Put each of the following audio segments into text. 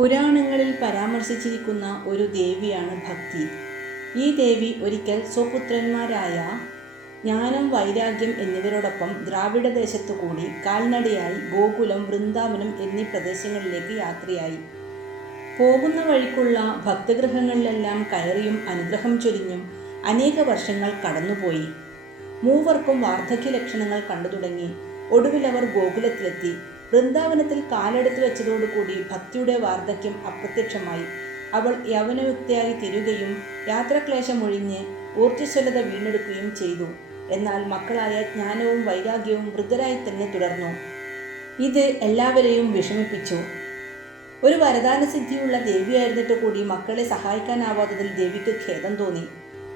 പുരാണങ്ങളിൽ പരാമർശിച്ചിരിക്കുന്ന ഒരു ദേവിയാണ് ഭക്തി. ഈ ദേവി ഒരിക്കൽ സ്വപുത്രന്മാരായ ജ്ഞാനം വൈരാഗ്യം എന്നിവരോടൊപ്പം ദ്രാവിഡ ദേശത്തു കൂടി കാൽനടയായി ഗോകുലം വൃന്ദാവനം എന്നീ പ്രദേശങ്ങളിലേക്ക് യാത്രയായി. പോകുന്ന വഴിക്കുള്ള ഭക്തഗൃഹങ്ങളിലെല്ലാം കയറിയും അനുഗ്രഹം ചൊരിഞ്ഞും അനേക വർഷങ്ങൾ കടന്നുപോയി. മൂവർക്കും വാർദ്ധക്യ ലക്ഷണങ്ങൾ കണ്ടു തുടങ്ങി ഒടുവിൽ അവർ ഗോകുലത്തിലെത്തി. വൃന്ദാവനത്തിൽ കാലെടുത്ത് വെച്ചതോടുകൂടി ഭക്തിയുടെ വാർദ്ധക്യം അപ്രത്യക്ഷമായി. അവൾ യവനയുക്തയായി തിരുകയും യാത്രാക്ലേശമൊഴിഞ്ഞ് ഊർജസ്വലത വീണ്ടെടുക്കുകയും ചെയ്തു. എന്നാൽ മക്കളായ ജ്ഞാനവും വൈരാഗ്യവും വൃദ്ധരായി തന്നെ തുടർന്നു. ഇത് എല്ലാവരെയും വിഷമിപ്പിച്ചു. ഒരു വരദാന സിദ്ധിയുള്ള ദേവിയായിരുന്നിട്ട് കൂടി മക്കളെ സഹായിക്കാനാവാത്തതിൽ ദേവിക്ക് ഖേദം തോന്നി.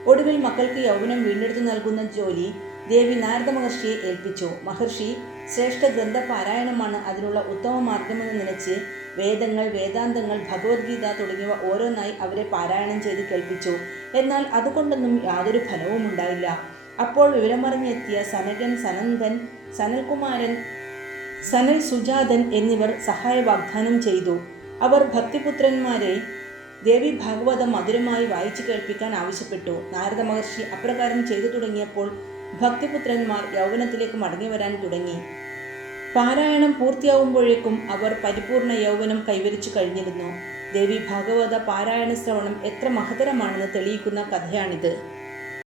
ഒടുവിൽ മക്കൾക്ക് യൗവനം വീണ്ടെടുത്തു നൽകുന്ന ജോലി ദേവി നാരദ മഹർഷിയെ ഏൽപ്പിച്ചു. മഹർഷി ശ്രേഷ്ഠ ഗ്രന്ഥ പാരായണമാണ് അതിനുള്ള ഉത്തമ മാർഗമെന്ന് നനച്ച് വേദങ്ങൾ വേദാന്തങ്ങൾ ഭഗവത്ഗീത തുടങ്ങിയവ ഓരോന്നായി അവരെ പാരായണം ചെയ്ത് കേൾപ്പിച്ചു. എന്നാൽ അതുകൊണ്ടൊന്നും യാതൊരു ഫലവും ഉണ്ടായില്ല. അപ്പോൾ വിവരമറിഞ്ഞെത്തിയ സനകൻ സനന്ദൻ സനൽകുമാരൻ സനൽ സുജാതൻ എന്നിവർ സഹായ വാഗ്ദാനം ചെയ്തു. അവർ ഭക്തിപുത്രന്മാരെ ദേവി ഭാഗവതം മധുരമായി വായിച്ചു കേൾപ്പിക്കാൻ ആവശ്യപ്പെട്ടു. നാരദ മഹർഷി അപ്രകാരം ചെയ്തു തുടങ്ങിയപ്പോൾ ഭക്തിപുത്രന്മാർ യൗവനത്തിലേക്ക് മടങ്ങി വരാൻ തുടങ്ങി. പാരായണം പൂർത്തിയാവുമ്പോഴേക്കും അവർ പരിപൂർണ യൗവനം കൈവരിച്ചു കഴിഞ്ഞിരുന്നു. ദേവി ഭാഗവത പാരായണ ശ്രവണം എത്ര മഹത്തരമാണെന്ന് തെളിയിക്കുന്ന കഥയാണിത്.